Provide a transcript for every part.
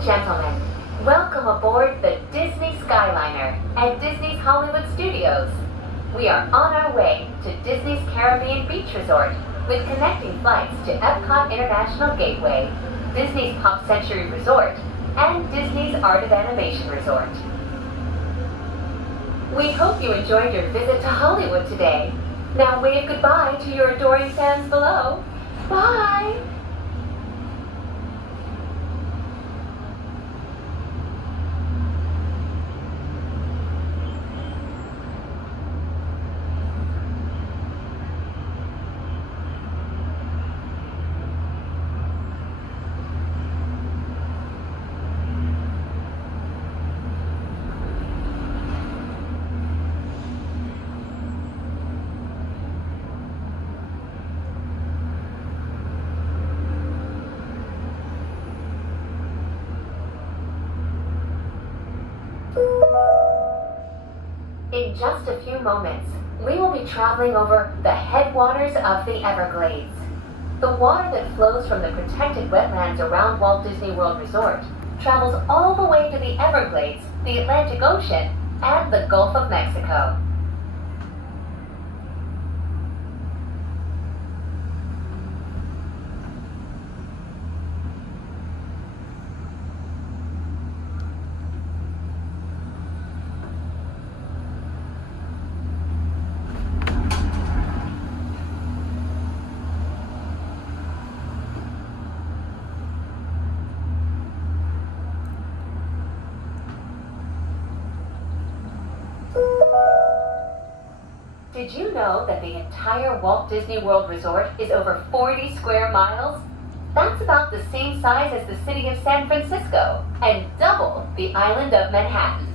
and gentlemen, welcome aboard the Disney Skyliner at Disney's Hollywood Studios. We are on our way to Disney's Caribbean Beach Resort with connecting flights to Epcot International Gateway, Disney's Pop Century Resort, and Disney's Art of Animation Resort. We hope you enjoyed your visit to Hollywood today. Now wave goodbye to your adoring fans below. Bye! In just a few moments, we will be traveling over the headwaters of the Everglades. The water that flows from the protected wetlands around Walt Disney World Resort travels all the way to the Everglades, the Atlantic Ocean, and the Gulf of Mexico. Did you know that the entire Walt Disney World Resort is over 40 square miles? That's about the same size as the city of San Francisco and double the island of Manhattan.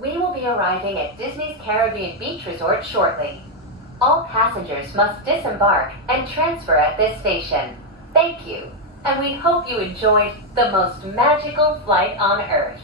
We will be arriving at Disney's Caribbean Beach Resort shortly. All passengers must disembark and transfer at this station. Thank you, and we hope you enjoyed the most magical flight on Earth.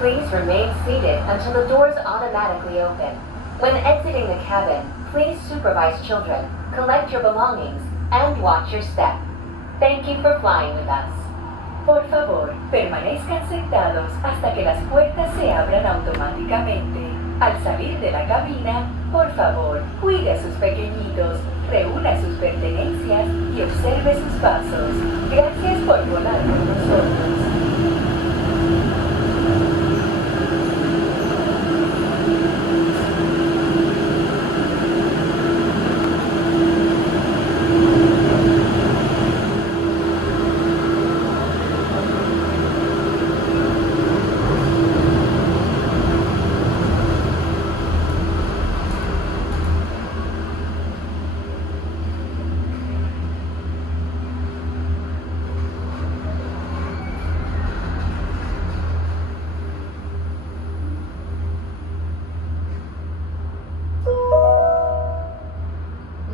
Please remain seated until the doors automatically open. When exiting the cabin, please supervise children, collect your belongings, and watch your step. Thank you for flying with us. Por favor, permanezcan sentados hasta que las puertas se abran automáticamente. Al salir de la cabina, por favor, cuide a sus pequeñitos, reúna sus pertenencias y observe sus pasos. Gracias por volar con nosotros.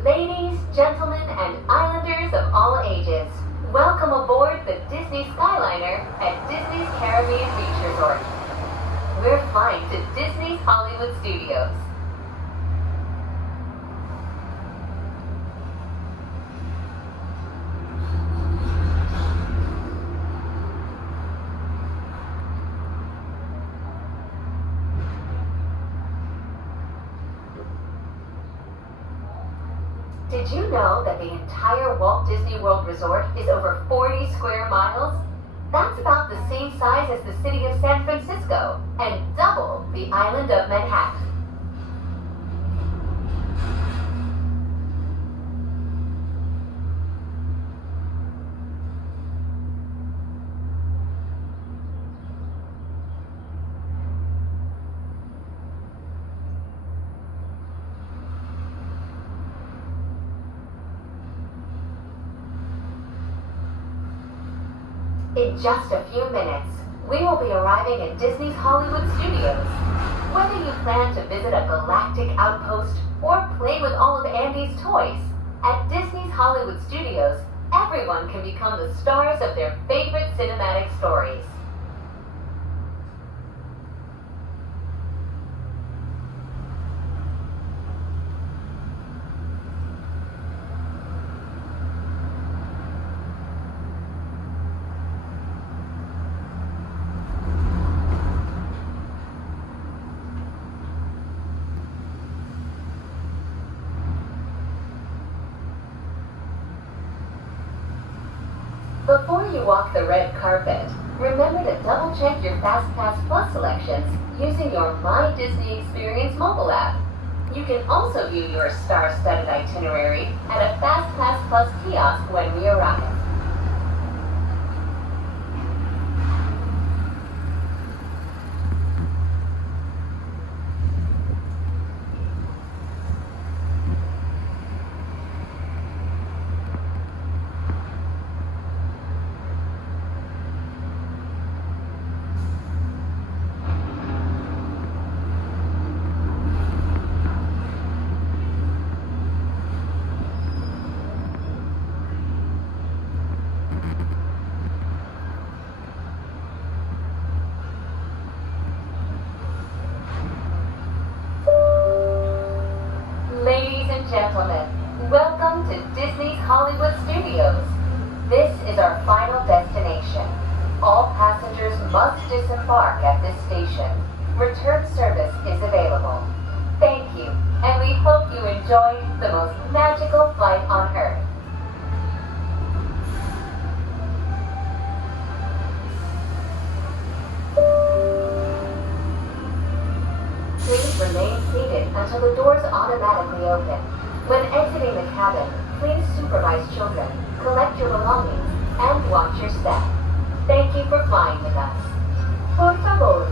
Ladies, gentlemen, and islanders of all ages, welcome aboard the Disney Skyliner at Disney's Caribbean Beach Resort. We're flying to Disney's Hollywood Studios. Did you know that the entire Walt Disney World Resort is over 40 square miles? That's about the same size as the city of San Francisco and double the island of Manhattan. In just a few minutes, we will be arriving at Disney's Hollywood Studios. Whether you plan to visit a galactic outpost or play with all of Andy's toys, at Disney's Hollywood Studios, everyone can become the stars of their favorite cinematic stories. Before you walk the red carpet, remember to double-check your FastPass Plus selections using your My Disney Experience mobile app. You can also view your star-studded itinerary at a FastPass Plus kiosk when we arrive. Ladies and gentlemen, welcome to Disney's Hollywood Studios. This is our final destination. All passengers must disembark at this station. Return service is available. Thank you, and we hope you enjoyed the most magical flight on Earth. Please remain seated until the doors automatically open. When exiting the cabin, please supervise children, collect your belongings, and watch your step. Thank you for flying with us. Por favor,